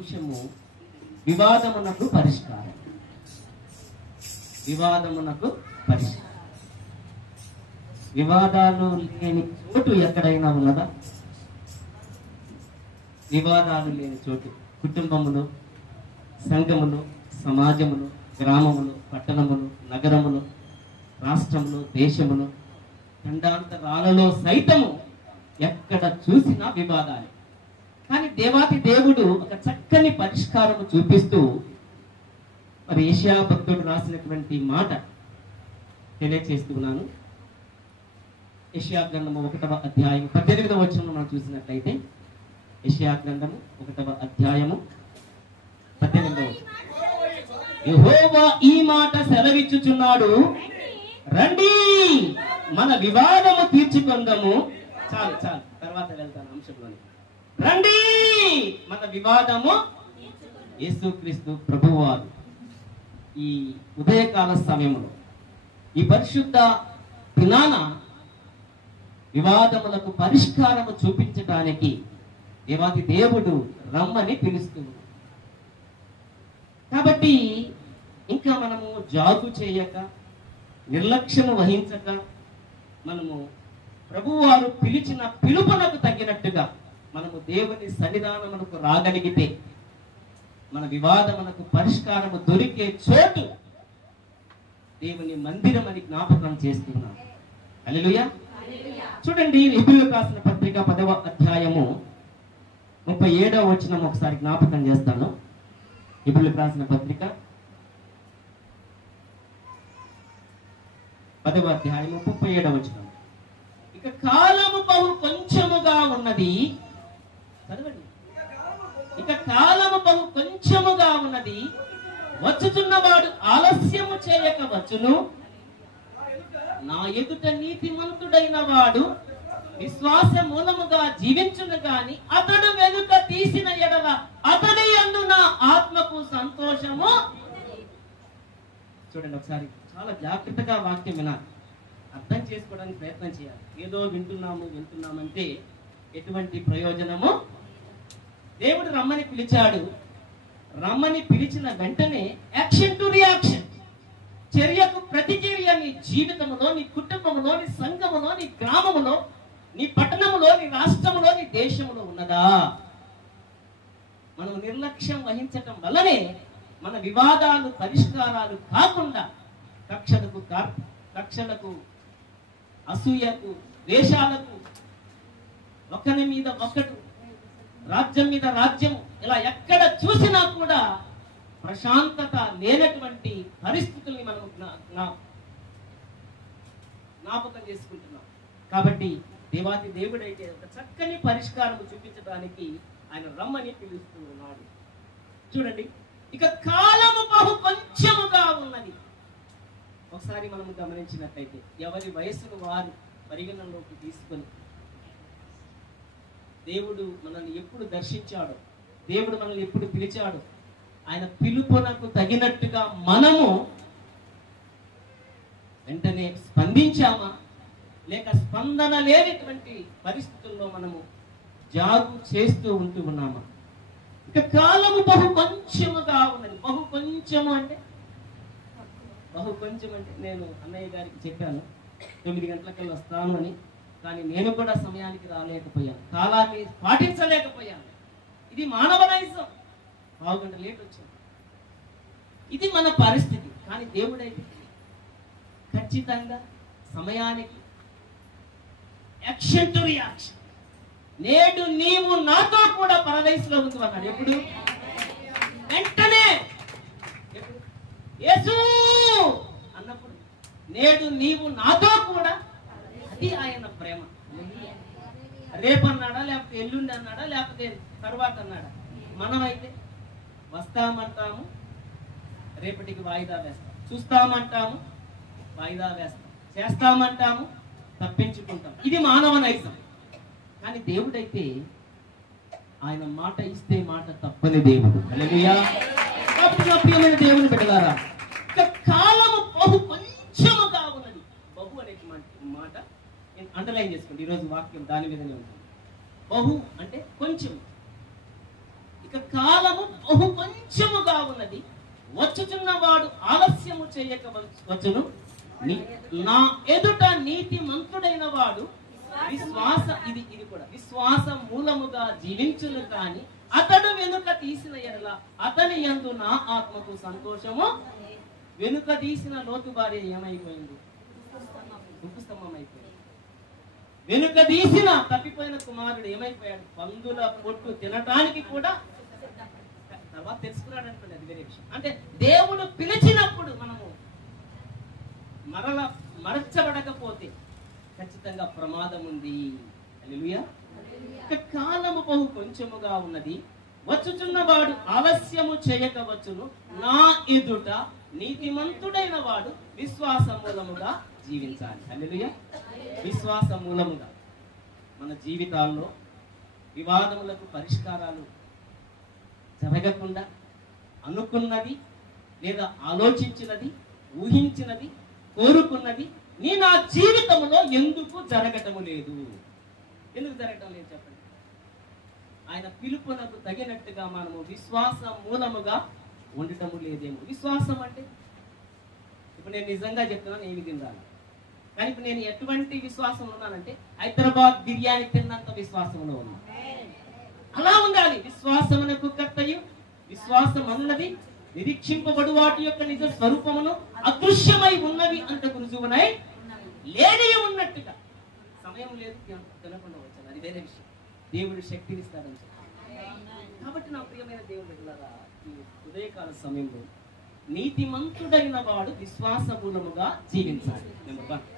అంశము వివాదమునకు పరిష్కారం. వివాదమునకు పరిష్కారం. వివాదాలు లేని చోటు ఎక్కడైనా ఉన్నదా? వివాదాలు లేని చోటు కుటుంబములు, సంఘములు, సమాజములు, గ్రామములు, పట్టణములు, నగరములు, రాష్ట్రములు, దేశములు, ఖండాంతరాలలో సైతము ఎక్కడ చూసినా వివాదాలు. కానీ దేవాతి దేవుడు ఒక చక్కని పరిష్కారము చూపిస్తూ మరి యెషయా భక్తుడు రాసినటువంటి మాట తెలియచేస్తున్నాను. యెషయా గ్రంథము 1వ అధ్యాయం 18వ వచనంలో మనం చూసినట్లయితే, యెషయా గ్రంథము 1వ అధ్యాయము 18వ వచనం, యెహోవా ఈ మాట సెలవిచ్చుచున్నాడు, రండి మన వివాదము తీర్చుకొందము. చాలు చాలు, తర్వాత వెళ్తాను అంశంలోని. రండి మన వివాదము. యేసుక్రీస్తు ప్రభువారు ఈ ఉదయకాల సమయంలో ఈ పరిశుద్ధ దినాన వివాదములకు పరిష్కారము చూపించడానికి దేవాది దేవుడు రమ్మని పిలుస్తున్నాడు. కాబట్టి ఇంకా మనము జాగు చేయక, నిర్లక్ష్యము వహించక, మనము ప్రభువారు పిలిచిన పిలుపునకు తగినట్టుగా మనము దేవుని సన్నిధానమునకు రాగలిగితే మన వివాదమునకు పరిష్కారము దొరికే చోటు దేవుని మందిరం అని జ్ఞాపకం చేస్తున్నాం. హల్లెలూయా. చూడండి, హెబ్రీయులకు రాసిన పత్రిక 10వ అధ్యాయము 37వ వచనం ఒకసారి జ్ఞాపకం చేస్తాను. హెబ్రీయులకు రాసిన పత్రిక 10వ అధ్యాయము 37వ వచనం, ఇక కాలము బహు కొంచెముగా ఉన్నది. చదవండి. ఇక కాలము బహు కొంచెముగా ఉన్నది, వచ్చుచున్నవాడు ఆలస్యము చేయక వచ్చును. నా ఎదుట నీతిమంతుడైన వాడు విశ్వాస మూలముగా జీవించును గాని అతడు వెనుక తీసిన ఎడల అతడి యందు నా ఆత్మకు సంతోషము. చూడండి ఒకసారి, చాలా జాగ్రత్తగా వాక్యం వినాలి, అర్థం చేసుకోవడానికి ప్రయత్నం చేయాలి. ఏదో వింటున్నామంటే ఎటువంటి ప్రయోజనము? దేవుడు రమ్మని పిలిచాడు. రమ్మని పిలిచిన వెంటనే యాక్షన్ టు రియాక్షన్, చర్యకు ప్రతిచర్య నీ జీవితంలో, నీ కుటుంబంలో, నీ సంఘములో, నీ గ్రామములో, నీ పట్టణములో, నీ రాష్ట్రములో, నీ దేశములో ఉన్నదా? మనం నిర్లక్ష్యం వహించటం వల్లనే మన వివాదాలు పరిష్కారాలు కాకుండా కక్షలకు, అసూయకు, ద్వేషాలకు, ఒకరి మీద ఒకడు, రాజ్యం మీద రాజ్యం, ఇలా ఎక్కడ చూసినా కూడా ప్రశాంతత లేనటువంటి పరిస్థితుల్ని మనం జ్ఞాపకం చేసుకుంటున్నాం. కాబట్టి దేవాతి దేవుడైతే ఒక చక్కని పరిష్కారం చూపించడానికి ఆయన రమ్మని పిలుస్తూ ఉన్నాడు. చూడండి, ఇక కాలము బహు కొంచెముగా ఉన్నది. ఒకసారి మనము గమనించినట్లయితే ఎవరి వయసును వారు పరిగణనలోకి తీసుకొని దేవుడు మనల్ని ఎప్పుడు దర్శించాడో, దేవుడు మనల్ని ఎప్పుడు పిలిచాడో, ఆయన పిలుపునకు తగినట్టుగా మనము వెంటనే స్పందించామా, లేక స్పందన లేనిటువంటి పరిస్థితుల్లో మనము జాగు చేస్తూ ఉంటూ ఉన్నామా? ఇక కాలము బహు కొంచెముగా ఉన్నది. బహు కొంచెము అంటే నేను అన్నయ్య గారికి చెప్పాను 9 గంటలకల్లా వస్తాను అని, కానీ నేను కూడా సమయానికి రాలేకపోయాను, కాలాన్ని పాటించలేకపోయాను. ఇది మానవ నైజం. 1/2 గంట లేట్ వచ్చాను. ఇది మన పరిస్థితి. కానీ దేవుడైతే ఖచ్చితంగా సమయానికి యాక్షన్ టు రియాక్షన్, నేడు నీవు నాతో కూడా పరదేశంలో ఉంది అన్నాడు. ఎప్పుడు? వెంటనే యేసు అన్నప్పుడు నేడు నీవు నాతో కూడా. అది ఆయన ప్రేమ. రేపు అన్నాడా, లేకపోతే ఎల్లుండి అన్నాడా, లేకపోతే తర్వాత అన్నాడా? మనమైతే వస్తామంటాము, రేపటికి వాయిదా వేస్తాం, చూస్తామంటాము, వాయిదా వేస్తాం, చేస్తామంటాము, తప్పించుకుంటాం. ఇది మానవ నైజం. కానీ దేవుడైతే ఆయన మాట ఇస్తే మాట తప్పని దేవుడు. హల్లెలూయా. ప్రియమైన దేవుని బిడ్డలారా, కాలము బహు కొంచెముగా ఉన్నది. బహు అనే మాట అండర్లైన్ చేసుకోండి. ఈరోజు వాక్యం దాని మీదనే ఉంటుంది. బహు అంటే కొంచెం. ఇక కాలము బహు కొంచెముగా ఉన్నది, వచ్చుచున్నవాడు ఆలస్యము చేయక వచ్చును. నా ఎదుట నీతి మంతుడైన వాడు విశ్వాస మూలముగా జీవించును కాని అతడు వెనుక తీసిన ఎడల అతని యందు నా ఆత్మకు సంతోషము. వెనుక తీసిన లోతు భార్య ఏమైపోయింది? ఉప్పుస్తంభం అయిపోయింది. వెనుక తీసిన తప్పిపోయిన కుమారుడు ఏమైపోయాడు? పందుల పొట్టు తినటానికి కూడా తర్వాత తెలుసుకున్నాడు అనుకోండి, అది వేరే విషయం. అంటే దేవుడు పిలిచినప్పుడు మనము మరచబడకపోతే ఖచ్చితంగా ప్రమాదం ఉంది. హల్లెలూయా. కాలము బహు కొంచెముగా ఉన్నది, వచ్చుచున్నవాడు ఆలస్యము చేయకవచ్చును. నా ఎదుట నీతిమంతుడైన వాడు విశ్వాస మూలముగా జీవించాలి. హల్లెలూయా. విశ్వాస మూలముగా మన జీవితాల్లో వివాదములకు పరిష్కారాలు జరగకుండా అనుకున్నది లేదా ఆలోచించినది, ఊహించినది, కోరుకున్నది నా జీవితంలో ఎందుకు జరగటము లేదు? ఎందుకు జరగటం లేదు చెప్పండి. ఆయన పిలుపునకు తగినట్టుగా మనము విశ్వాస మూలముగా ఉండటము లేదేమో. విశ్వాసం అంటే ఇప్పుడు నేను నిజంగా చెప్తున్నాను, ఏమి తినాలి, కానీ ఇప్పుడు నేను ఎటువంటి విశ్వాసం ఉన్నానంటే హైదరాబాద్ బిర్యానీ తిన్నంత విశ్వాసంలో ఉన్నాను. అలా ఉండాలి. విశ్వాసమునకు కర్తయు విశ్వాసం అన్నది నిరీక్షింపబడు వాటి యొక్క నిజ స్వరూపమును అదృశ్యమై ఉన్నవి అంతకు రుజువునై లేని ఉన్నట్టుగా. సమయం లేదు, తినకుండా వచ్చాను, అది వేరే విషయం. దేవుడు శక్తిని ఇస్తాడని చెప్పి. కాబట్టి నా ప్రియమైన దేవుడు బిడ్డలారా, ఈ ఉదయకాల సమయంలో నీతిమంతుడైన వాడు విశ్వాస మూలముగా జీవించాలి. నెంబర్ 1,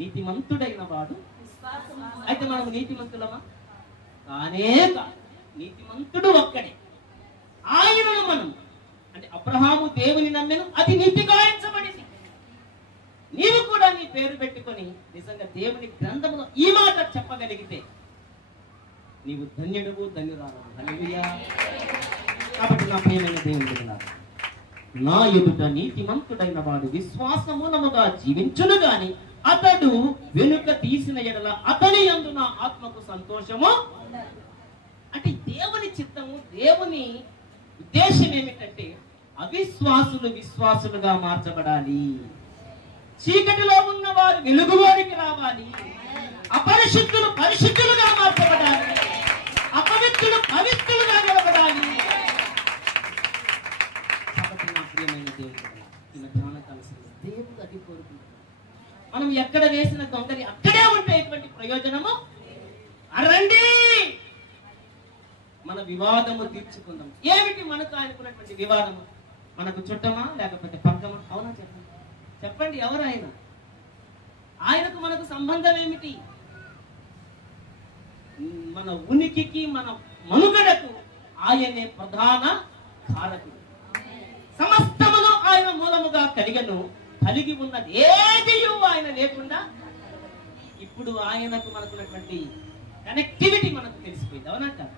నీతిమంతుడైన వాడు. అయితే మనము నీతిమంతులమా? కానే కాదు. నీతిమంతుడు ఒక్కడే, ఆయనను మనం అంటే అబ్రహాము దేవుని నమ్మెను, అది నీతిగా ఎంచబడింది. నీవు కూడా నీ పేరు పెట్టుకొని నిజంగా దేవుని గ్రంథములో ఈ మాట చెప్పగలిగితే నీవు ధన్యుడవు, ధన్యురాలు. హల్లెలూయా. కాబట్టి నా ప్రియమైన దేవుని బిడ్డలారా, నా ఎదుట నీతిమంతుడైన వాడు విశ్వాస మూలముగా జీవించును గాని అతడు వెనుక తీసిన ఎడల అతని యందు నా ఆత్మకు సంతోషము. అంటే దేవుని చిత్తము, దేవుని ఉద్దేశం ఏమిటంటే అవిశ్వాసులు విశ్వాసులుగా మార్చబడాలి, చీకటిలో ఉన్నవారు వెలుగులోనికి రావాలి, అపరిశుద్ధులు పరిశుద్ధులుగా మార్చబడాలి, అపవిత్రులు పవిత్రులుగా నిలబడాలి. కాబట్టి నా ప్రియమైన దేవుడు అది కోరుకుంటున్నాడు. మనం ఎక్కడ వేసిన దొంగలి అక్కడే ఉంటే ఎటువంటి ప్రయోజనము? అరండి మన వివాదము తీర్చుకుందాం. ఏమిటి మనకు ఆయనకున్నటువంటి వివాదము? మనకు చుట్టమా లేకపోతే పక్కమా? అవునా చెప్పండి, చెప్పండి. ఎవరు ఆయన? ఆయనకు మనకు సంబంధం ఏమిటి? మన ఉనికికి, మన మనుగడకు ఆయనే ప్రధాన కారకుడు. సమస్తమును ఆయన మూలముగా కలిగను. కలిగి ఉన్నది ఏది ఆయన లేకుండా. ఇప్పుడు ఆయనకు మనకున్నటువంటి కనెక్టివిటీ మనకు తెలిసిపోయింది, అవునా కాదు?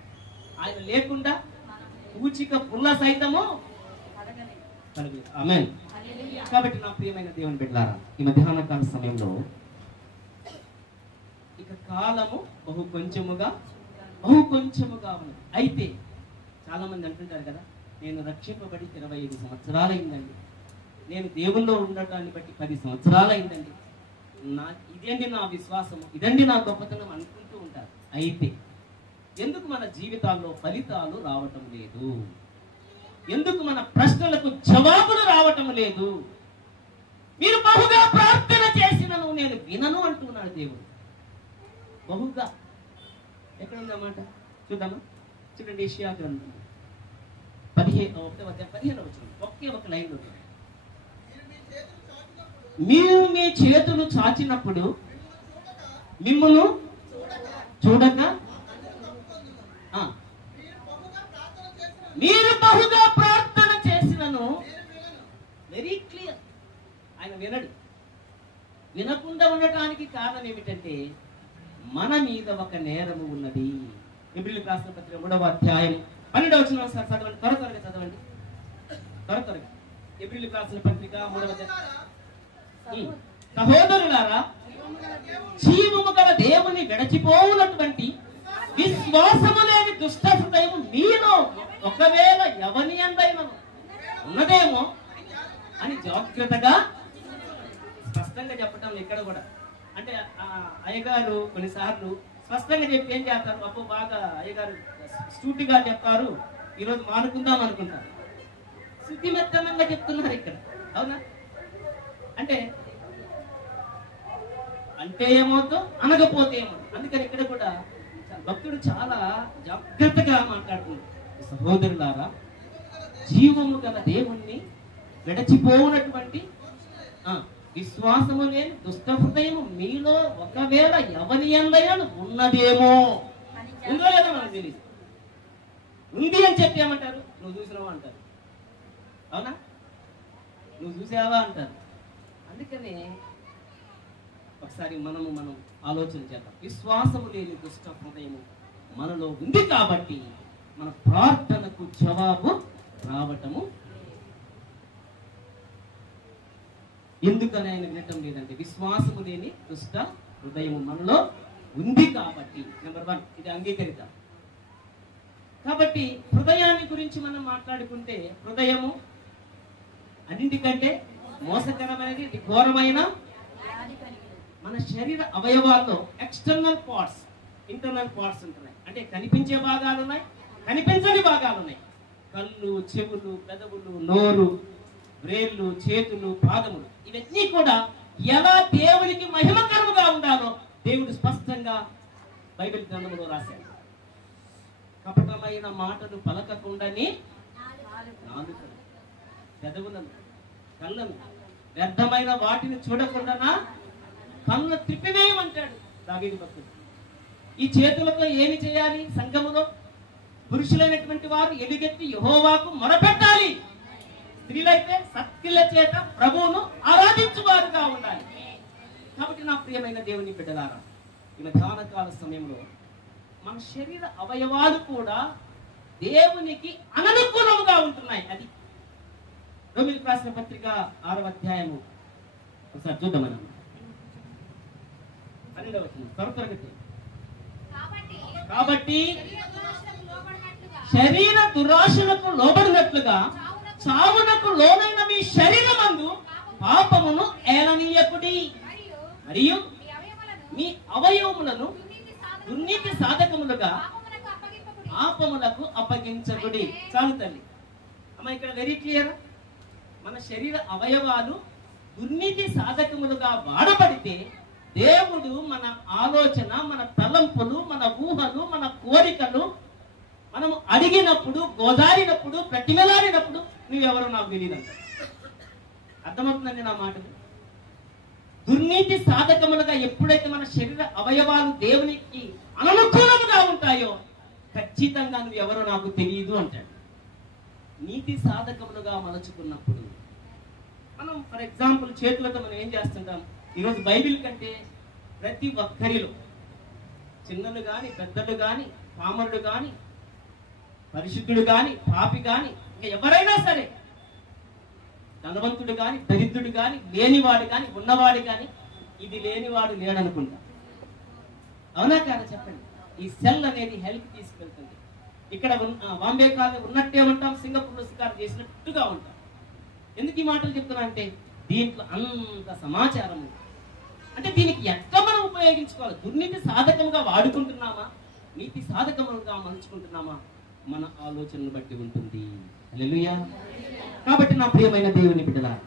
ఆయన లేకుండా పూచిక పుల్ల సైతము కలుగు. ఆమేన్. కాబట్టి నా ప్రియమైన దేవుని బిడ్డలారా, ఈ మధ్యాహ్న కాల సమయంలో ఇక కాలము బహు కొంచెముగా ఉన్నది. అయితే చాలా మంది అంటుంటారు కదా, నేను రక్షింపబడి 25 సంవత్సరాలు అయిందండి, నేను దేవుల్లో ఉండటాన్ని బట్టి 10 సంవత్సరాలు అయిందండి, ఇదండి నా విశ్వాసము, ఇదండి నా గొప్పతనం అనుకుంటూ ఉంటారు. అయితే ఎందుకు మన జీవితాల్లో ఫలితాలు రావటం లేదు? ఎందుకు మన ప్రశ్నలకు జవాబులు రావటం లేదు? మీరు బహుగా ప్రార్థన చేసినను నేను వినను అంటున్నాడు దేవుడు. బహుగా ఎక్కడ ఉందన్నమాట? చూద్దామా? చూడండి, యెషయా గ్రంథం 15 ఒకే ఒక లైన్ ఉంటుంది. మీరు మీ చేతులు చాచినప్పుడు మిమ్మును చూడక మీరు బహుగా ప్రార్థన చేసినను. వెరీ క్లియర్, ఆయన వినడు. వినకుండా ఉండటానికి కారణం ఏమిటంటే మన మీద ఒక నేరము ఉన్నది. హెబ్రీయులకు రాసిన పత్రిక 3వ అధ్యాయం 12వ వచనం చదవండి, త్వరగా చదవండి, త్వరగా. హెబ్రీయులకు రాసిన పత్రిక 3వ అధ్యాయం. సహోదరులారా, జీవము గల దేవుని విడచిపోవునటువంటి విశ్వాసము లేని దుష్ట హృదయం మీలో ఒకవేళ ఎవని అందైనా ఉన్నదేమో అని జాగ్రత్తగా స్పష్టంగా చెప్పటం ఇక్కడ కూడా. అంటే అయ్యగారు కొన్నిసార్లు స్పష్టంగా చెప్పి ఏం చేస్తారు, అప్పు బాగా అయ్యగారు స్టూటిగా చెప్తారు, ఈరోజు మానుకుందాం అనుకుంటారు. శుద్ధిమెత్తనంగా చెప్తున్నారు ఇక్కడ. అవునా? అంటే అంటే ఏమవుతో అనకపోతే ఏమవుతుంది. అందుకని ఇక్కడ కూడా భక్తుడు చాలా జాగ్రత్తగా మాట్లాడుతున్నాడు. సహోదరులారా, జీవము గల దేవుణ్ణి విడచిపోనటువంటి విశ్వాసము లేని దుష్ట హృదయము మీలో ఒకవేళ ఎవని అందైనా ఉన్నదేమో. ఉందో లేదో మనకు తెలియదు. ఉంది అని చెప్పి ఏమంటారు, నువ్వు చూసినావా అంటారు. అవునా? నువ్వు చూసావా అంటారు. అందుకని ఒకసారి మనం ఆలోచన చేద్దాం. విశ్వాసము లేని దుష్ట హృదయము మనలో ఉంది కాబట్టి మన ప్రార్థనకు జవాబు రావటము ఎందుకని ఆయన వినటం లేదంటే విశ్వాసము లేని దుష్ట హృదయము మనలో ఉంది కాబట్టి. నెంబర్ 1 ఇది అంగీకరిద్దాం. కాబట్టి హృదయాన్ని గురించి మనం మాట్లాడుకుంటే హృదయము అన్నింటికంటే మోసకరమైనది, ఇది ఘోరమైన మన శరీర అవయవాల్లో ఎక్స్టర్నల్ పార్ట్స్, ఇంటర్నల్ పార్ట్స్ ఉంటున్నాయి. అంటే కనిపించే భాగాలు ఉన్నాయి, కనిపించని భాగాలు ఉన్నాయి. కళ్ళు, చెవులు, పెదవులు, నోరు, వ్రేళ్ళు, చేతులు, పాదములు, ఇవన్నీ కూడా ఎలా దేవునికి మహిమకరముగా ఉండాలో దేవుడు స్పష్టంగా బైబిల్ గ్రంథంలో రాశాడు. కపటమైన మాటలు పలకకుండానే నాలుకను, పెదవులను, కళ్ళను, వ్యర్థమైన వాటిని చూడకుండా కళ్ళు త్రిప్పివేయమంటాడు దావీదు భక్తుడు. ఈ చేతులతో ఏమి చేయాలి? సంఘములో పురుషులైనటువంటి వారు ఎలుగెత్తి యెహోవాకు మొరపెట్టాలి. స్త్రీలైతే సత్క్రియల చేత ప్రభువును ఆరాధించువారుగా ఉండాలి. కాబట్టి నా ప్రియమైన దేవుని బిడ్డలారా, ఈ మధ్యాహ్న కాల సమయంలో మన శరీర అవయవాలు కూడా దేవునికి అననుకూలంగా ఉంటున్నాయి. అది రోమీయులకు రాసిన పత్రిక 6వ అధ్యాయము ఒకసారి చూద్దామని. 12వ వచనం త్వరగా. కాబట్టి శరీర దురాశలకు లోబడినట్లుగా చావునకు లోనైన మీ శరీరమందు పాపమును ఏలనీయకుడి, మరియు మీ అవయవములను దుర్నీతి సాధకములుగా పాపములకు అప్పగించకుడి. చాలు తల్లి అమ్మ, ఇక్కడ వెరీ క్లియర్. మన శరీర అవయవాలు దుర్నీతి సాధకములుగా వాడబడితే దేవుడు మన ఆలోచన, మన తలంపులు, మన ఊహలు, మన కోరికలు మనము అడిగినప్పుడు, గోదారినప్పుడు, ప్రతిమలాడినప్పుడు నువ్వెవరో నాకు తెలియదంట. అర్థమవుతుందండి నా మాటలు? దుర్నీతి సాధకములుగా ఎప్పుడైతే మన శరీర అవయవాలు దేవునికి అననుకూలముగా ఉంటాయో ఖచ్చితంగా నువ్వెవరో నాకు తెలియదు అంటాడు. నీతి సాధకములుగా మలుచుకున్నప్పుడు మనం ఫర్ ఎగ్జాంపుల్ చేతులతో మనం ఏం చేస్తుంటాం? ఈరోజు బైబిల్ కంటే ప్రతి ఒక్కరిలో చిన్నలు గాని, పెద్దలు గాని, పామరుడు గాని, పరిశుద్ధుడు గాని, పాపి గాని, ఇంకా ఎవరైనా సరే, ధనవంతుడు గాని, దరిద్రుడు గాని, లేనివాడు గాని, ఉన్నవాడు గాని, ఇది లేనివాడు లేడనుకుంటా. అవునా కాదా చెప్పండి? ఈ సెల్ అనేది హెల్త్ తీసుకెళ్తుంది. ఇక్కడ బాంబే కాదు ఉన్నట్టే ఉంటాం, సింగపూర్లో షికారు చేసినట్టుగా ఉంటాం. ఎందుకు ఈ మాటలు చెప్తున్నా అంటే దీంట్లో అంత సమాచారం ఉంది. అంటే దీనికి ఎట్లా మనం ఉపయోగించుకోవాలి? దుర్నీతి సాధకంగా వాడుకుంటున్నామా, నీతి సాధకముగా మలుచుకుంటున్నామా, మన ఆలోచనను బట్టి ఉంటుంది. హల్లెలూయా. కాబట్టి నా ప్రియమైన దేవుని బిడ్డలారా,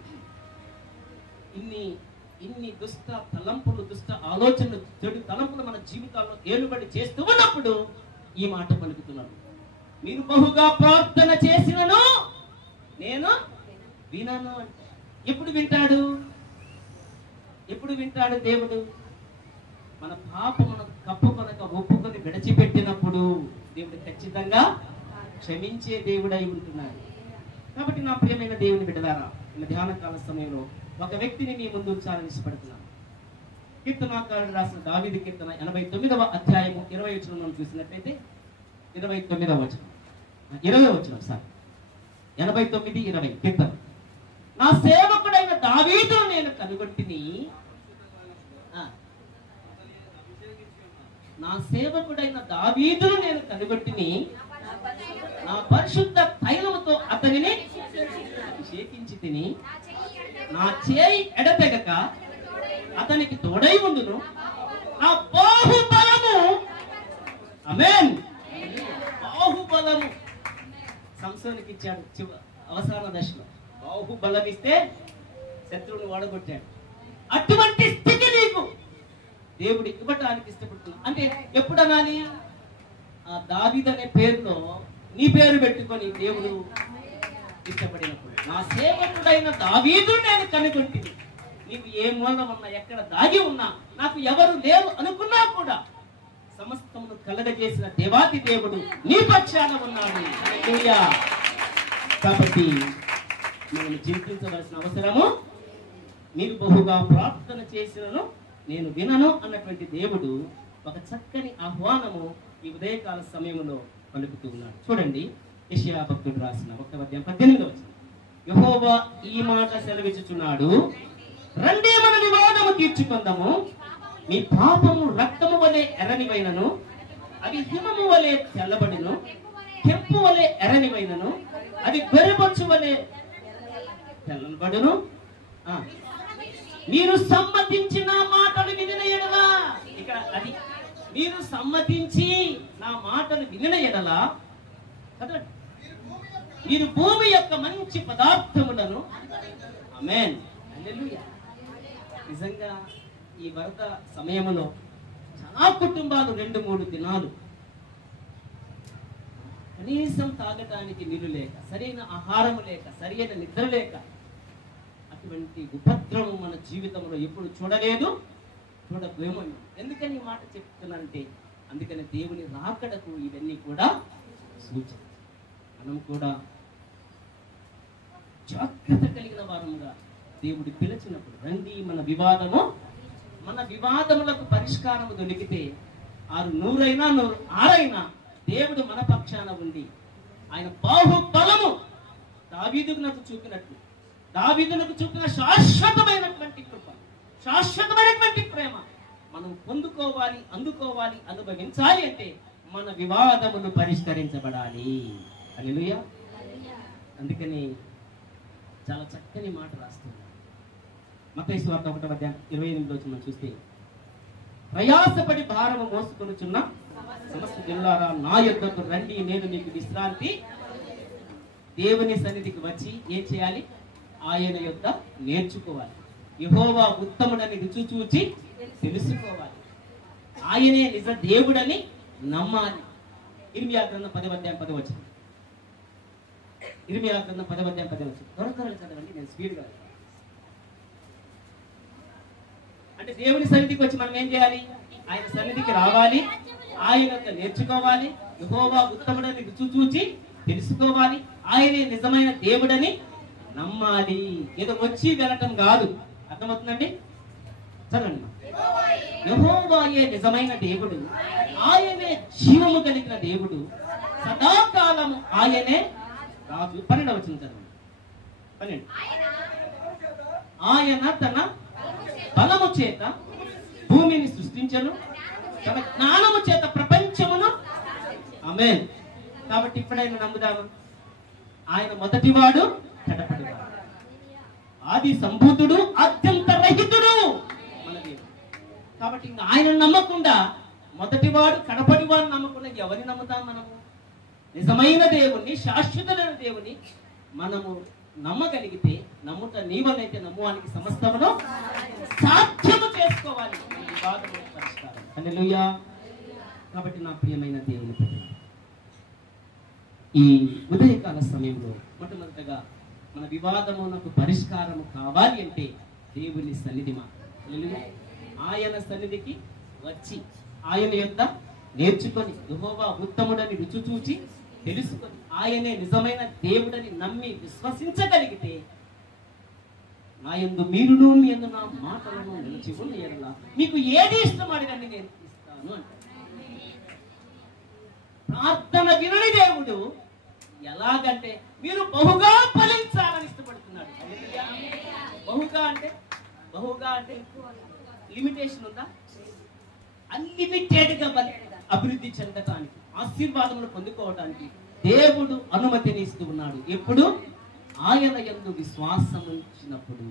ఇన్ని దుష్ట తలంపులు, దుష్ట ఆలోచనలు, చెడు తలంపులు మన జీవితాల్లో ఏలుబడి చేస్తూ ఉన్నప్పుడు ఈ మాట పలుకుతున్నాడు, మీరు బహుగా ప్రార్థన చేసినను నేను వినను అంటే. ఎప్పుడు వింటాడు? ఎప్పుడు వింటాడు దేవుడు? మన పాపమును కప్పుకొనక ఒప్పుకొని విడిచిపెట్టినప్పుడు దేవుడు ఖచ్చితంగా క్షమించే దేవుడై ఉంటున్నాడు. కాబట్టి నా ప్రియమైన దేవుని బిడ్డలారా, ధ్యాన కాల సమయంలో ఒక వ్యక్తిని మీ ముందు ఉంచాలని ఇష్టపడుతున్నాను. కీర్తనాకారుడు రాసిన దావీదు కీర్తన 89వ అధ్యాయము 20వ వచనం చూసినట్లయితే 29వ వచనం 20వ వచనం సార్ 89:20 కీర్తన. నా సేవకుడైన దావీదును నేను కనుగొంటిని, నా సేవకుడైన దావీదును నేను కనిపెట్టిని, నా పరిశుద్ధ తైలముతో అతనిని అభిషేకించి తిని, నా చేయి ఎడతెగక అతనికి తోడై ఉండును, నా బాహుబలము, ఆమేన్, బాహుబలము సంసోనికి ఇచ్చాడు. అవసాన దశలో బాహుబలం ఇస్తే శత్రువుని ఓడగొట్టాడు. అటువంటి స్థితి నీకు దేవుడు ఇవ్వటానికి ఇష్టపడుతున్నాడు. అంటే ఎప్పుడు అనాలి? ఆ దావీదు అనే పేరులో నీ పేరు పెట్టుకొని దేవుడు ఇష్టపడినప్పుడు, నా సేవకుడైన దావీదు నేను కనుగొంటిని. నీకు ఏ మూల ఉన్నా, ఎక్కడ దాగి ఉన్నా, నాకు ఎవరు లేరు అనుకున్నా కూడా సమస్తమును కలగజేసిన దేవాతి దేవుడు నీ పక్షాన ఉన్నాడు. హల్లెలూయా. కాబట్టి మనం చింతించవలసిన అవసరము, మీరు బహుగా ప్రార్థన చేసినను నేను వినను అన్నటువంటి దేవుడు ఒక చక్కని ఆహ్వానము ఈ ఉదయకాల సమయంలో పలుకుతూ ఉన్నాడు. చూడండి, యెషయా భక్తుడు రాసిన 1వ అధ్యాయం 18వ వచనం. యెహోవా ఈ మాట సెలవిచ్చుచున్నాడు, రండి మన వివాదము తీర్చుకుందాము. మీ పాపము రక్తము వలె ఎర్రనివైనను, అది హిమము వలె తెల్లబడిను, కెంపు వలె ఎర్రనివైనను, అది గొర్రెబొచ్చు వలె తెల్లబడును. మీరు సమ్మతించి నా మాటలు వినిన ఎడల, ఇక్కడ అది మీరు సమ్మతించి నా మాటలు వినిన ఎడల, మీరు భూమి యొక్క మంచి పదార్థములను, ఆమేన్, హల్లెలూయా. నిజంగా ఈ వరద సమయంలో చాలా కుటుంబాలు 2-3 దినాలు కనీసం తాగటానికి నీళ్లు లేక, సరైన ఆహారం లేక, సరైన నిద్ర లేక, అటువంటి ఉపద్రవం మన జీవితంలో ఎప్పుడు చూడలేదు, చూడబోమో. ఎందుకని ఈ మాట చెప్తున్నానంటే, అందుకని దేవుని రాకడకు ఇవన్నీ కూడా సూచన. మనం కూడా జాగ్రత్త కలిగిన వారముగా దేవుడు పిలిచినప్పుడు, రండి మన వివాదములకు పరిష్కారము దొరికితే 100 అయినా 106 అయినా దేవుడు మన పక్షాన ఉండి ఆయన బాహుబలము దావీదునకు చూపినట్లు, దావీదునకు చూపిన శాశ్వతమైనటువంటి కృప, శాశ్వతమైనటువంటి ప్రేమ మనం పొందుకోవాలి, అందుకోవాలి, అనుభవించాలి అంటే మన వివాదములు పరిష్కరించబడాలి. హల్లెలూయా. అందుకని చాలా చక్కని మాట రాస్తున్నారు. మత్తయి సువార్త 1వ అధ్యాయం 28వ వచనం చూస్తే, ప్రయాసపడి భారము మోసుకొనుచున్న సమస్త జనులారా నా యొద్దకు రండి, నేను మీకు విశ్రాంతి. దేవుని సన్నిధికి వచ్చి ఏం చేయాలి? ఆయన యొద్ద నేర్చుకోవాలి. యెహోవా ఉత్తముడని రుచి చూచి తెలుసుకోవాలి. ఆయనే నిజ దేవుడని నమ్మాలి. ఇర్మియా గ్రంథం 10వ అధ్యాయం 10వ వచనం. ఇర్మియా గ్రంథం 10వ అధ్యాయం 10వ వచనం. త్వరగా చదవండి, నేను స్పీడ్గా. అంటే దేవుని సన్నిధికి వచ్చి మనం ఏం చేయాలి? ఆయన సన్నిధికి రావాలి, ఆయన నేర్చుకోవాలి. యెహోవా ఉత్తముడని రుచి చూచి తెలుసుకోవాలి. ఆయనే నిజమైన దేవుడని నమ్మాలి. ఏదో వచ్చి వెళ్ళటం కాదు. అర్థమవుతుందండి? చదవండి. యెహోవాయే నిజమైన దేవుడు, ఆయనే జీవము కలిగిన దేవుడు, సదాకాలము ఆయనే రాజు. 12వ వచనం చదవండి. 12. ఆయన తన బలము చేత భూమిని సృష్టించను, తన జ్ఞానము చేత ప్రపంచమును. ఆమేన్. కాబట్టి ఇప్పుడైనా నమ్ముదాము, ఆయన మొదటివాడు, కడపటివాడు, ఆది సంభూతుడు, అత్యంత రహితుడు మన దేవుడు. కాబట్టి ఇంకా ఆయన నమ్మకుండా, మొదటివాడు కడపటివాడు నమ్మకుండా ఎవరిని నమ్ముతాం మనము? నిజమైన దేవుణ్ణి, శాశ్వతమైన దేవుని మనము నమ్మగలిగితే, నమ్ముట నీవనైతే నమ్మువానికి సమస్తమును సాధ్యము చేసుకోవాలి. పరిష్కారం. హల్లెలూయా. కాబట్టి నా ప్రియమైన దేవుని ప్రజలారా, ఈ ఉదయకాల సమయంలో మొట్టమొదటిగా మన వివాదమునకు పరిష్కారము కావాలి అంటే దేవుని సన్నిధి మాత్రమే. ఆయన సన్నిధికి వచ్చి ఆయన యొద్ద నేర్చుకొని, యెహోవా ఉత్తముడని రుచి చూచి తెలుసుకొని, ఆయనే నిజమైన దేవుడని నమ్మి విశ్వసించగలిగితే, నా యందు మీరును మీ యందు నా మాటలను నిలిచి ఉన్న యెడల మీకు ఏది ఇష్టం అడగండి నేను ఇస్తాను అంటారు. ప్రార్థన వినని దేవుడు ఎలాగంటే మీరు బహుగా ఫలించాలని ఇష్టపడుతున్నాడు. బహుగా అంటే లిమిటేషన్ ఉందా? అన్లిమిటెడ్ గా అభివృద్ధి చెందటానికి, ఆశీర్వాదములు పొందుకోవటానికి దేవుడు అనుమతినిస్తూ ఉన్నాడు. ఎప్పుడు? ఆయన యందు విశ్వాసం ఉంచినప్పుడు.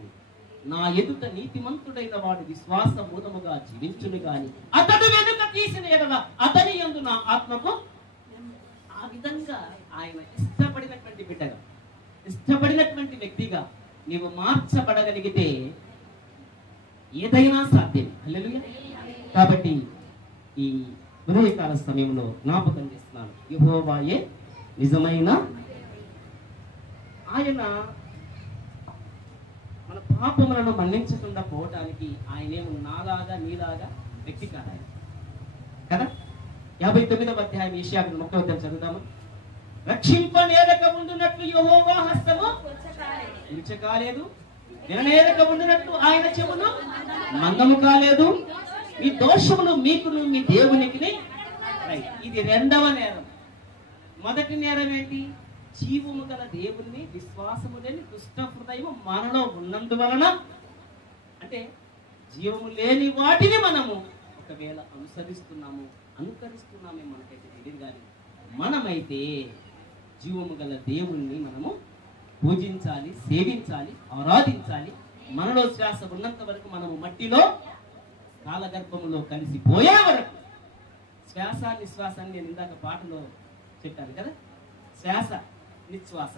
నా ఎదుట నీతిమంతుడైన వాడు విశ్వాస మూలముగా జీవించును గాని అతడు వెనుక తీసిన ఎడల అతని యందు నా ఆత్మకు. ఆ విధంగా ఆయన ఇష్టపడినటువంటి బిడ్డగా, ఇష్టపడినటువంటి వ్యక్తిగా నీవు మార్చబడగలిగితే ఏదైనా సాధ్యం. హల్లెలూయా. కాబట్టి ఈ ఉదయకాల సమయంలో జ్ఞాపకం చేస్తున్నాను, యెహోవాయే నిజమైన ఆయన. మన పాపములను మన్నించకుండా పోవటానికి ఆయనేమో నాలాగా నీలాగా వ్యక్తి కాదు కదా. 59వ అధ్యాయం యెషయా 30వ చదువుదాము. రక్షింపనేరక ఉండునట్లు యెహోవా హస్తము విరుచ కాలేదు, విననేరక ఉండునట్లు ఆయన చెవులు మందము కాలేదు. మీ దోషములు మీకును మీ దేవునికి. ఇది రెండవ నేరం. మొదటి నేరం ఏంటి? జీవము గల దేవుని విశ్వాసము లేని దుష్ట హృదయం మనలో ఉన్నందువలన, అంటే జీవము లేని వాటిని మనము ఒకవేళ అనుకరిస్తున్నామే మనకైతే తెలియదు. కానీ మనమైతే జీవము గల దేవుణ్ణి మనము పూజించాలి, సేవించాలి, ఆరాధించాలి. మనలో శ్వాస ఉన్నంత వరకు మనము మట్టిలో కాలగర్భములో కలిసిపోయే వరకు. శ్వాస నిశ్వాసాన్ని నేను ఇందాక పాటలో చెప్పాను కదా. శ్వాస నిశ్వాస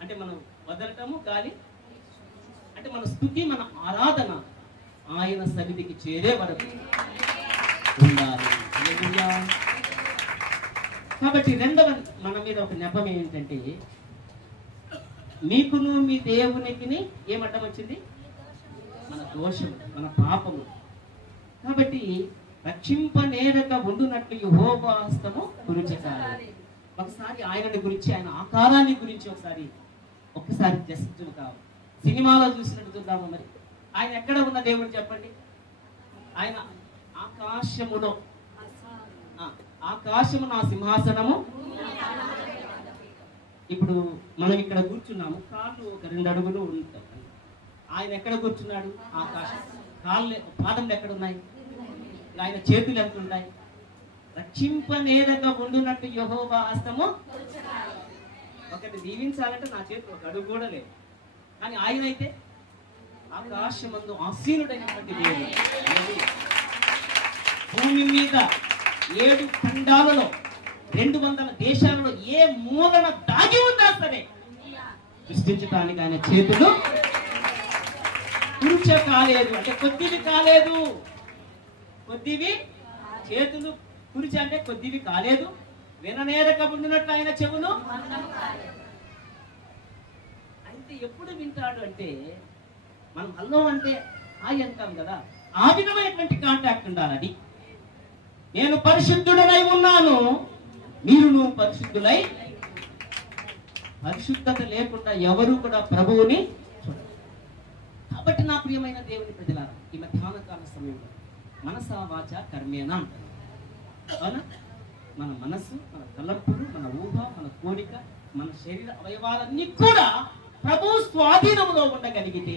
అంటే మనం వదలటము, గాలి అంటే మన స్తుతి, మన ఆరాధన ఆయన సన్నిధికి చేరే వరకు ఉండాలి. కాబట్టి రెండవ మన మీద ఒక నెపం ఏంటంటే, మీకును మీ దేవునికి ఏమడ్డం వచ్చింది? మన దోషము, మన పాపము. కాబట్టి రక్షింపనేరక ఉండునట్లు యెహోవా హస్తము కురుచకాలి. ఒకసారి ఆయనని గురించి, ఆయన ఆకారాన్ని గురించి ఒక్కసారి జస్ట్ సినిమాలో చూసినట్టు చూద్దాము. మరి ఆయన ఎక్కడ ఉన్న దేవుడు చెప్పండి? ఆయన ఆకాశములో. ఆకాశము నా సింహాసనము. ఇప్పుడు మనం ఇక్కడ కూర్చున్నాము, కాళ్ళు ఒక 2 అడుగులు ఉంటాయి. ఆయన ఎక్కడ కూర్చున్నాడు? ఆకాశం. పాదములు ఎక్కడ ఉన్నాయి? ఆయన చేతులు ఎంత ఉన్నాయి? రక్షింపనేరగా ఉండునట్టు యెహోవా హస్తము. ఒకటి దీవించాలంటే నా చేతులు ఒక అడుగు కూడా లేదు. కానీ ఆయన అయితే ఆకాశమందు ఆసీనుడైనటువంటి దేవుడు. భూమి మీద 7 ఖండాలలో 200 దేశాలలో ఏ మూలన దాగి ఉన్నా సరే సృష్టించడానికి ఆయన చేతులు కురుచ కాలేదు. అంటే కొద్దివి కాలేదు. కొద్దివి చేతులు కురిచి అంటే కొద్దివి కాలేదు. విననేరక ఉండినట్లు ఆయన చెవులు. అయితే ఎప్పుడు వింటాడు అంటే, మనం హల్లో అంటే హాయ్ అంటాం కదా, ఆ విధమైనటువంటి కాంటాక్ట్ ఉండాలని. నేను పరిశుద్ధుడనై ఉన్నాను, మీరు పరిశుద్ధులై. పరిశుద్ధత లేకుండా ఎవరు కూడా ప్రభువుని చూడరు. కాబట్టి నా ప్రియమైన దేవుని ప్రజలారా, ఈ మధ్యాహ్న కాల సమయంలో మనస వాచ కర్మేనా అంటారు. అవునా? మన మనస్సు, మన తలంపులు, మన ఊహ, మన కోరిక, మన శరీర అవయవాలన్నీ కూడా ప్రభు స్వాధీనంలో ఉండగలిగితే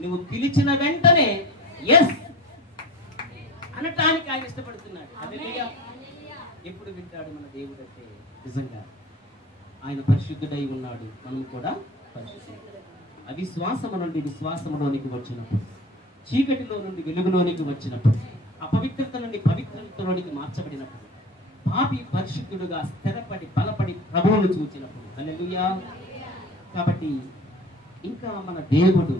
నువ్వు పిలిచిన వెంటనే ఎస్ అనటానికి ఆయన ఇష్టపడుతున్నాడు. హల్లెలూయా. ఎప్పుడు వింటాడు మన దేవుడు అంటే, నిజంగా ఆయన పరిశుద్ధుడై ఉన్నాడు, మనం కూడా పరిశుద్ధుడు. అవిశ్వాసము నుండి విశ్వాసములోనికి వచ్చినప్పుడు, చీకటిలో నుండి వెలుగులోనికి వచ్చినప్పుడు, అపవిత్రత నుండి పవిత్రతలోనికి మార్చబడినప్పుడు, పాపి పరిశుద్ధుడుగా స్థిరపడి బలపడి ప్రభువును చూచినప్పుడు. హల్లెలూయా. కాబట్టి ఇంకా మన దేవుడు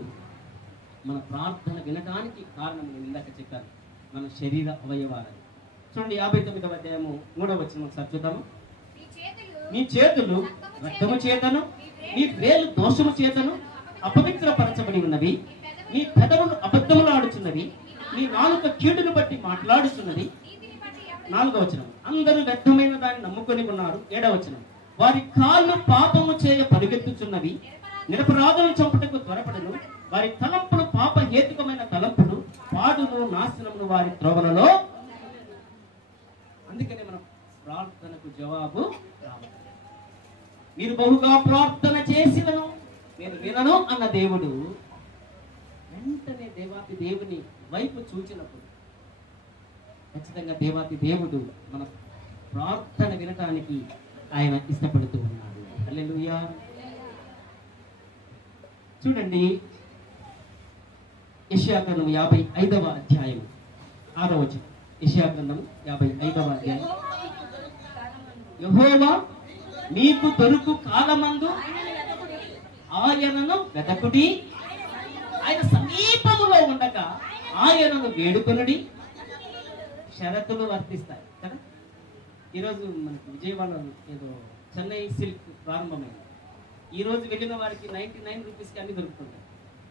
మన ప్రార్థన వినడానికి కారణం నేను ఇందాక చెప్పాను, మన శరీర అవయవాలని. చూడండి 59వ అధ్యాయము 3వ వచనం ఒకసారి చూద్దాము. నీ చేతులు రక్తము చేతను, నీ వేలు దోషము చేతను అపవిత్రపరచబడి ఉన్నవి, నీ పెదవులు అబద్ధములు ఆడుచున్నవి, నీ నాలుక కీడును బట్టి మాట్లాడుచున్నది. 4వ వచనం. అందరూ వ్యర్థమైన దాన్ని నమ్ముకొని ఉన్నారు. 7వ వచనం. వారి కాళ్ళు పాపము చేయ పరిగెత్తుచున్నవి, నిరపరాధులను చంపుటకు త్వరపడను, వారి తలంపులు పాప హేతుకమైన తలంపులు, పాడును నాశనమును వారి త్రోవలలో. అందుకనే మన ప్రార్థనకు జవాబు రావాలి. మీరు బహుగా ప్రార్థన చేసినను నేను వినను అన్న దేవుడు వెంటనే దేవాతి దేవుని వైపు చూచినప్పుడు ఖచ్చితంగా దేవాతి దేవుడు మన ప్రార్థన వినటానికి ఆయన ఇష్టపడుతూ ఉన్నాడు. హల్లెలూయా. చూడండి, యెషయా గ్రంథం 55వ అధ్యాయం 6వ వచనం. యెషయా గ్రంథం 55వ అధ్యాయం. యెహోవా మీకు దొరుకు కాలమందు ఆయనను వెదకుడి, ఆయన సమీపములో ఉండగా ఆయనను వేడుకొనుడి. షరతులు వర్తిస్తాయి కదా. ఈరోజు మనకి విజయవాడలో ఏదో చెన్నై సిల్క్ ప్రారంభమైంది. ఈరోజు వెళ్ళిన వారికి 99 రూపీస్కి అన్ని దొరుకుతుంటాయి.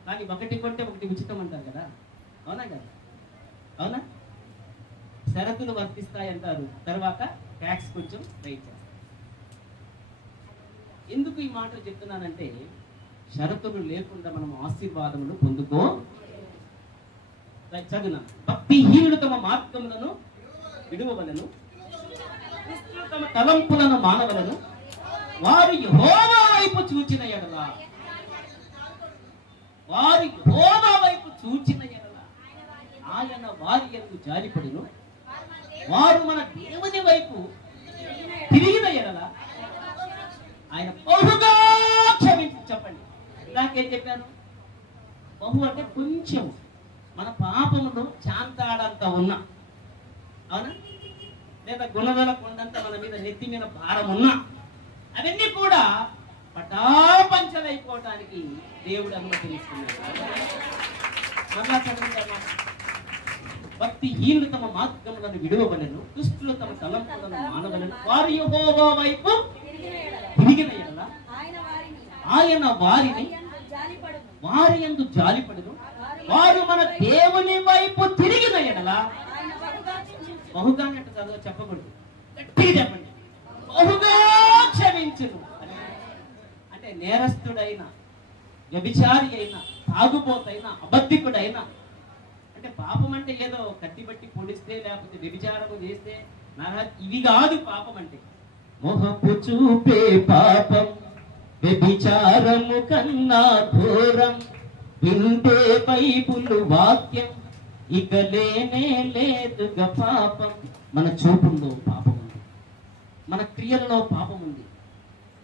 కానీ ఒకటి కొంటే ఒకటి ఉచితం అంటారు కదా. అవునా కదా? అవునా? షరతులు వర్తిస్తాయి అంటారు, తర్వాత ట్యాక్స్ కొంచెం రైట్ చేస్తారు. ఎందుకు ఈ మాటలు చెప్తున్నానంటే, షరతులు లేకుండా మనం ఆశీర్వాదములు పొందుకో. చదువునా, భక్తిహీనులు తమ మార్గములను విడువవలను, తమ తలంపులను మానవలను, వారు యెహోవా వైపు చూచిన ఎడల, వారు యెహోవా వైపు చూచిన ఎడల ఆయన వారి యందు జాలిపడును. వారు మన దేవుని వైపు తిరిగిన ఎడల ఆయన బహుగా క్షమించి. చెప్పండి, నాకేం చెప్పాను? బహు అంటే కొంచెం, మన పాపమును చాంతాడంత ఉన్నా, అవునా, లేదా గుణదల కొండంత మన మీద నెత్తి మీద భారం ఉన్నా, అవన్నీ కూడా పటాపంచలైపోవటానికి దేవుడు అనుమతిస్తున్నాడు. మళ్ళా చదువుతాను. భక్తిహీనులు తమ మార్గములను విడువవలెను, దుష్టులు తమ తలంపులను మానవలను, వారు యెహోవా వైపు తిరిగిన ఎడల ఆయన వారి యందు జాలిపడును. వారు మన దేవుని వైపు తిరిగిన ఎడల, బహుగా అంటే చదువు చెప్పకూడదు, గట్టిగా చెప్పండి, బహుగా క్షమించును. అంటే నేరస్తుడైన, వ్యభిచారి అయినా, తాగుబోతైనా, అబద్ధికుడైనా, అంటే పాపం అంటే ఏదో కత్తి బట్టి పొడిస్తే లేకపోతే వ్యభిచారము చేస్తే ఇవి కాదు పాపం అంటే. మొహపు చూపే పాపం వ్యభిచారము కన్నా ఘోరం, వింటే బైబులు వాక్యం ఇక లేనే లేదుగా పాపం. మన చూపుల్లో పాపం ఉంది, మన క్రియలలో పాపం ఉంది,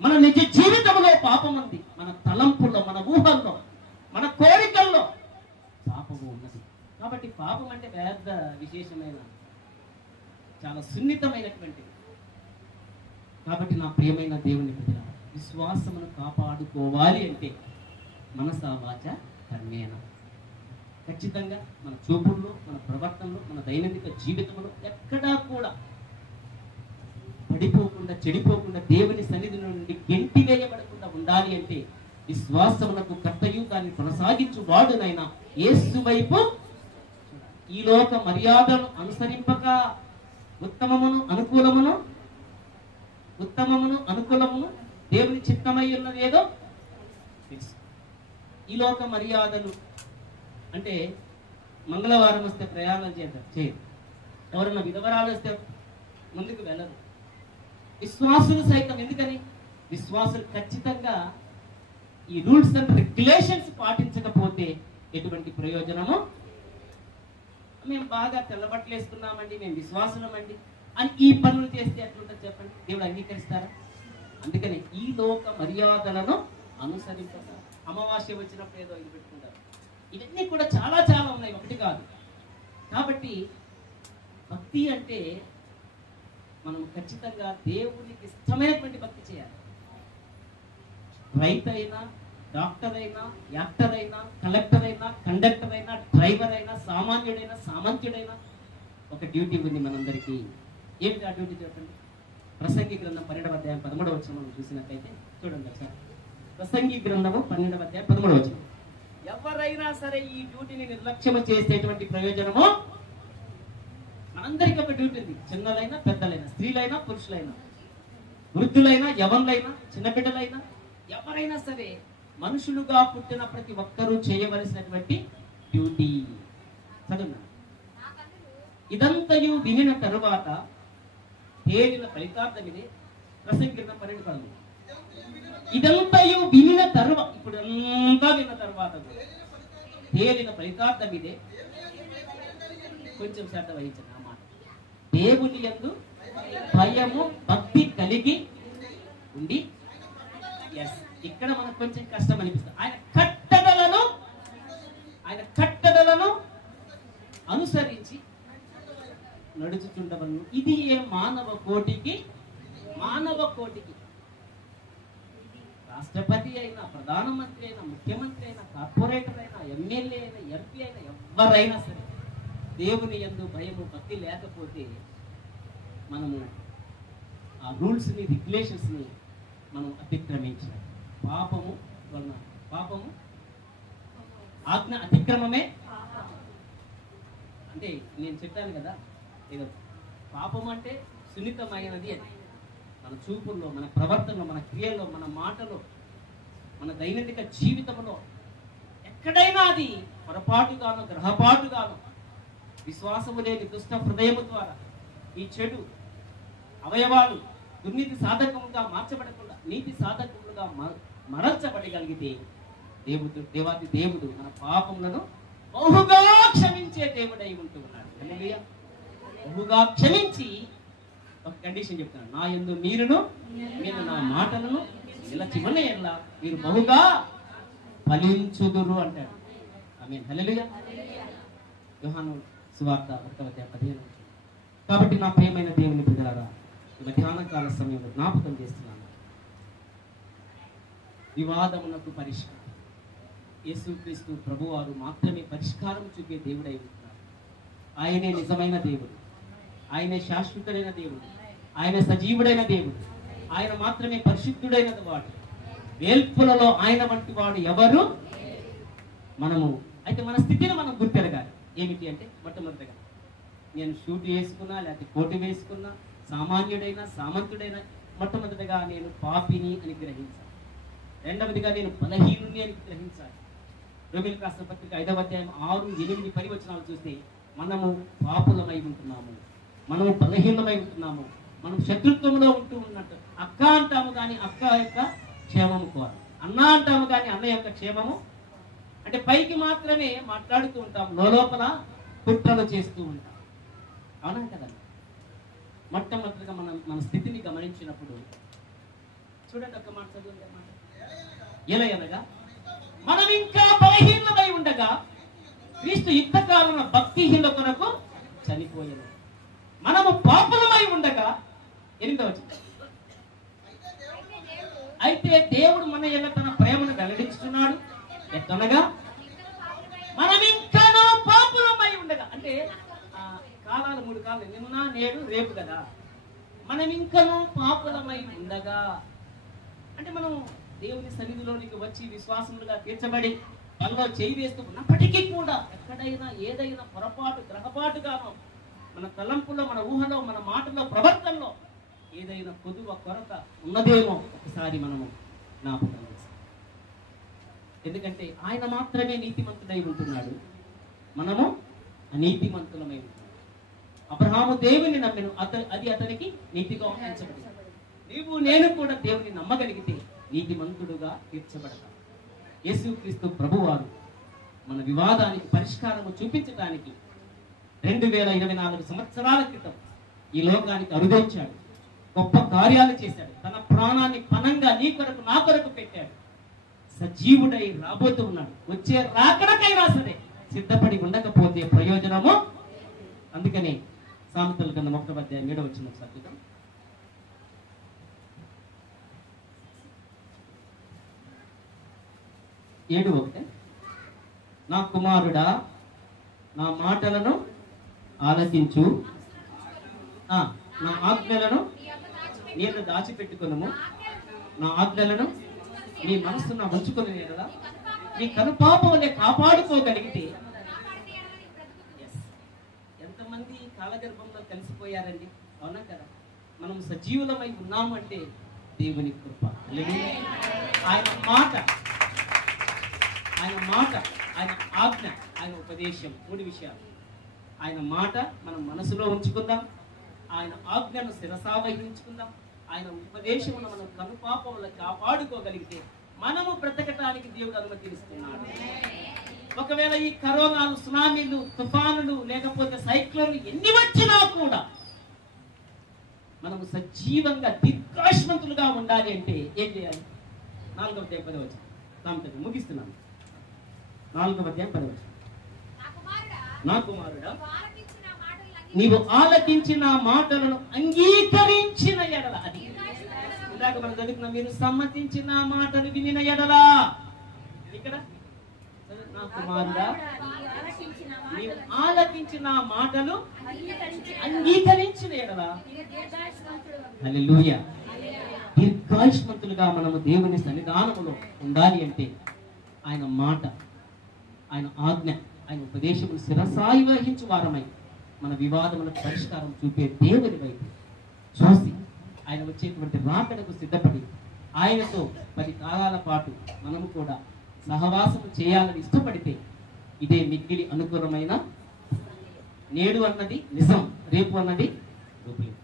మన నిజ జీవితంలో పాపం ఉంది, మన తలంపుల్లో, మన ఊహల్లో, మన కోరికల్లో పాపము ఉన్నది. కాబట్టి పాపం అంటే పెద్ద విశేషమైన, చాలా సున్నితమైనటువంటిది. కాబట్టి నా ప్రియమైన దేవుని బిడ్డలారా, విశ్వాసమును కాపాడుకోవాలి అంటే మనస వాచ కర్మేణ. ఖచ్చితంగా మన చూపుల్లో, మన ప్రవర్తనలో, మన దైనందిక జీవితంలో ఎక్కడా కూడా పడిపోకుండా, చెడిపోకుండా, దేవుని సన్నిధి నుండి గెంటి వేయబడకుండా ఉండాలి అంటే విశ్వాసమునకు కర్తయు దాన్ని కొనసాగించు వాడునైనా యేసు వైపు. ఈ లోక మర్యాదను అనుసరింపక ఉత్తమమును అనుకూలమును దేవుని చిత్తమై ఉన్నది ఏదో తెలుసు. ఈ లోక మర్యాదలు అంటే మంగళవారం వస్తే ప్రయాణం చేయరు, ఎవరన్నా విధవరాలు వస్తే ముందుకు వెళ్ళరు. విశ్వాసులు సైతం, ఎందుకని? విశ్వాసులు ఖచ్చితంగా ఈ రూల్స్ అండ్ రెగ్యులేషన్స్ పాటించకపోతే ఎటువంటి ప్రయోజనము. మేము బాగా తెల్లబట్టలు వేసుకున్నామండి, మేము విశ్వాసులమండి అని ఈ పనులు చేస్తే ఎట్లుంటుంది చెప్పండి? దేవుడు అంగీకరిస్తారా? అందుకని ఈ లోక మర్యాదలను అనుసరించారు. అమావాస్య వచ్చినప్పుడు ఏదో ఇది పెట్టుకుంటారు. ఇవన్నీ కూడా చాలా చాలా ఉన్నాయి, ఒకటి కాదు. కాబట్టి భక్తి అంటే మనం ఖచ్చితంగా దేవునికి ఇష్టమైనటువంటి భక్తి చేయాలి. రైతు అయినా, డాక్టర్ అయినా, యాక్టర్ అయినా, కలెక్టర్ అయినా, కండక్టర్ అయినా, డ్రైవర్ అయినా, సామాన్యుడైనా, సామంతుడైనా ఒక డ్యూటీ ఉంది మనందరికీ. ఏమిటి ఆ డ్యూటీ చెప్పండి? ప్రసంగి గ్రంథం 12వ అధ్యాయం 13వ వచనం మనం చూసినట్లయితే చూడండి ఒకసారి. ప్రసంగి గ్రంథము 12వ అధ్యాయం 13వ వచనం. ఎవరైనా సరే ఈ డ్యూటీని నిర్లక్ష్యం చేసేటువంటి ప్రయోజనము, మనందరికీ ఒక డ్యూటీ ఉంది. చిన్నలైనా, పెద్దలైనా, స్త్రీలైనా, పురుషులైనా, వృద్ధులైనా, యవనులైనా, చిన్నబిడ్డలైనా, ఎవరైనా సరే మనుషులుగా పుట్టిన ప్రతి ఒక్కరూ చేయవలసినటువంటి డ్యూటీ. చదువు. ఇదంతయు వినిన తరువాత తేలిన ఫలితార్థం ఇదే. ప్రసంగి గ్రంథం 12:13. ఇదంతయు వినిన తరువాత, ఇప్పుడు అంతా విన్న తర్వాత తేలిన ఫలితార్థం ఇదే. కొంచెం శ్రద్ధ వహించండి ఆ మాట. దేవుని యందు భయము భక్తి కలిగి ఉండి. ఇక్కడ మనకు కొంచెం కష్టం అనిపిస్తుంది. ఆయన కట్టడలను అనుసరించి నడుచుచుండవలను. ఇది ఏ మానవ కోటికి రాష్ట్రపతి అయినా, ప్రధానమంత్రి అయినా, ముఖ్యమంత్రి అయినా, కార్పొరేటర్ అయినా, ఎమ్మెల్యే అయినా, ఎంపీ అయినా, ఎవరైనా సరే దేవుని యందు భయము భక్తి లేకపోతే మనము ఆ రూల్స్ ని, రెగ్యులేషన్స్ ని మనం అతిక్రమించాలి. పాపము ఆజ్ఞ అతిక్రమమే. అంటే నేను చెప్పాను కదా, ఏదో పాపం అంటే సున్నితమైనది అని. మన చూపుల్లో, మన ప్రవర్తనలో, మన క్రియల్లో, మన మాటలో, మన దైనందిక జీవితంలో ఎక్కడైనా అది పొరపాటుగాను, గ్రహపాటుగాను, విశ్వాసము లేని దుష్ట హృదయము ద్వారా ఈ చెడు అవయవాలు దుర్నీతి సాధకముగా మార్చబడకుండా నీతి సాధకములుగా మరల్చబడగలిగితే దేవాది దేవుడు మన పాపములను బహుగా క్షమించే దేవుడై ఉంటూ ఉన్నాడు. హల్లెలూయా. బహుగా క్షమించి ఒక కండిషన్ చెప్తున్నాను, నా యందు మీరు నా మాటలను నిలచిమన ఎడల మీరు బహుగా ఫలించుదురు అంటాడు. ఆమేన్. హల్లెలూయా. యోహాను సువార్త 1:15. కాబట్టి నా ప్రియమైన దేవుని బిడ్డలారా, ఈ మధ్యాహ్న కాల సమయంలో జ్ఞాపకం చేస్తున్నాను, వివాదమునకు పరిష్కారం యేసుక్రీస్తు ప్రభువారు మాత్రమే పరిష్కారం చూపే దేవుడై ఉంటున్నారు. ఆయనే నిజమైన దేవుడు, ఆయనే శాశ్వతుడైన దేవుడు, ఆయన సజీవుడైన దేవుడు, ఆయన మాత్రమే పరిశుద్ధుడైన వాడు. వేల్పులలో ఆయన వంటి వాడు ఎవరు? అయితే మన స్థితిని మనం గుర్తెరగాలి. ఏమిటి అంటే, మొట్టమొదటిగా నేను షూట్ వేసుకున్నా, లేకపోతే కోటు వేసుకున్నా, సామాన్యుడైనా సామంతుడైనా, మొట్టమొదటిగా నేను పాపిని అని గ్రహించాలి. రెండవదిగా నేను బలహీనుని అని గ్రహించాలి. రోమీయులకు రాసిన పత్రిక 5వ అధ్యాయం 6, 8, 10 వచనాలు చూస్తే మనము పాపులమై ఉంటున్నాము, మనము బలహీనమై ఉంటున్నాము, మనం శత్రుత్వంలో ఉంటూ ఉన్నట్టు. అక్క అంటాము కానీ అక్క యొక్క క్షేమము కోరం, అన్న అంటాము కానీ అన్న యొక్క క్షేమము. అంటే పైకి మాత్రమే మాట్లాడుతూ ఉంటాం, లోపల కుట్రలు చేస్తూ ఉంటాం. అవునా కదండి? మొట్టమొదటిగా మన స్థితిని గమనించినప్పుడు చూడండి, ఒక్క మాట చదువుంది అన్నమాట. ఎలాగనగా మనం ఇంకా బలహీనమై ఉండగా క్రీస్తు యుద్ధకాలంలో భక్తిహీన కొరకు చనిపోయాను. మనము పాపులమై ఉండగా 8వ వచనం, అయితే దేవుడు మన యందు తన ప్రేమను వెల్లడించుతున్నాడు. ఎట్లనగా మనం ఇంకా పాపులమై ఉండగా, అంటే కాలాలు 3 కాలాలు, నిన్న నేడు రేపు కదా. మనం ఇంకనూ పాపులమై ఉండగా అంటే మనం దేవుని సన్నిధిలోనికి వచ్చి విశ్వాసములుగా తీర్చబడి పనిలో చేయి వేస్తూ ఉన్నప్పటికీ కూడా ఎక్కడైనా ఏదైనా పొరపాటు గ్రహపాటుగానో, మన తలంపులో, మన ఊహలో, మన మాటలో, ప్రవర్తనలో ఏదైనా కొద్దువ కొరత ఉన్నదేమో ఒకసారి మనము జ్ఞాపకం చేస్తాం. ఎందుకంటే ఆయన మాత్రమే నీతిమంతుడై ఉంటున్నాడు, మనము అనీతిమంతులమై ఉంటున్నాడు. అబ్రహాము దేవుని నమ్మెను, అది అతనికి నీతిగా ఎంచబడింది. నీవు నేను కూడా దేవుని నమ్మగలిగితే నీతిమంతుడుగా తీర్చబడతాం. యేసుక్రీస్తు ప్రభువారు మన వివాదానికి పరిష్కారము చూపించడానికి 2024 సంవత్సరాల క్రితం ఈ లోకానికి అరుదించాడు. గొప్ప కార్యాలు చేశాడు. తన ప్రాణాన్ని పణంగా నీ కొరకు నా కొరకు పెట్టాడు. సజీవుడై రాబోతూ ఉన్నాడు. వచ్చే రాకడకైనా సరే సిద్ధపడి ఉండకపోతే ప్రయోజనము. అందుకని సామెతల గ్రంథం 1వ అధ్యాయం 7వ వచనం చదువుదాం. నా కుమారుడా, నా మాటలను ఆలకించు, నా ఆజ్ఞలను నేను దాచిపెట్టుకును, నా ఆజ్ఞలను నీ మనస్సును ఉంచుకుని కదా నీ కనుపాపవలే కాపాడుకోగలిగితే. ఎంతమంది కాలగర్భంలో కలిసిపోయారండి, అవునా కదా? మనం సజీవులమై ఉన్నాము అంటే దేవుని కృప. ఆయన మాట, ఆయన ఆజ్ఞ, ఆయన ఉపదేశం, 3 విషయాలు. ఆయన మాట మనం మనసులో ఉంచుకుందాం, ఆయన ఆజ్ఞను శిరసావహించుకుందాం, ఆయన ఉపదేశమును మనం కనుపాపముల కాపాడుకోగలిగితే మనము బ్రతకటానికి దేవుడు అనుమతిస్తున్నాడు. ఒకవేళ ఈ కరోనాలు, సునామీలు, తుఫానులు, లేకపోతే సైక్లోన్లు ఎన్ని వచ్చినా కూడా మనము సజీవంగా దీర్ఘాయుష్మంతులుగా ఉండాలి అంటే ఏం చేయాలి? 4వ అధ్యాయం 10వ వచనం. ముగిస్తున్నాను. 4వ అధ్యాయం 10వ వచనం. నా కుమారుడా, నీవు ఆలకించిన మాటలను అంగీకరించిన ఎడల, అది ఇందాక మనం చదువుకున్నాం, మీరు సమ్మతించిన మాటలు వినిన ఎడలా. ఇక్కడ నా కుమారుడా, నీవు ఆలకించిన మాటలు అంగీకరించిన ఎడలా. హల్లెలూయా. దీర్ఘాయుష్మంతులుగా మనము దేవుని సన్నిధానములో ఉండాలి అంటే ఆయన మాట, ఆయన ఆజ్ఞ, ఆయన ఉపదేశములు శిరసాయి వహించు వారమై మన వివాదములకు పరిష్కారం చూపే దేవుని వైపు చూసి ఆయన వచ్చేటువంటి రాకడకు సిద్ధపడి ఆయనతో 10 కాలాల పాటు మనము కూడా సహవాసము చేయాలని ఇష్టపడితే ఇదే మిక్కిలి అనుకూలమైన. నేడు అన్నది నిజం, రేపు అన్నది రూపలేదు.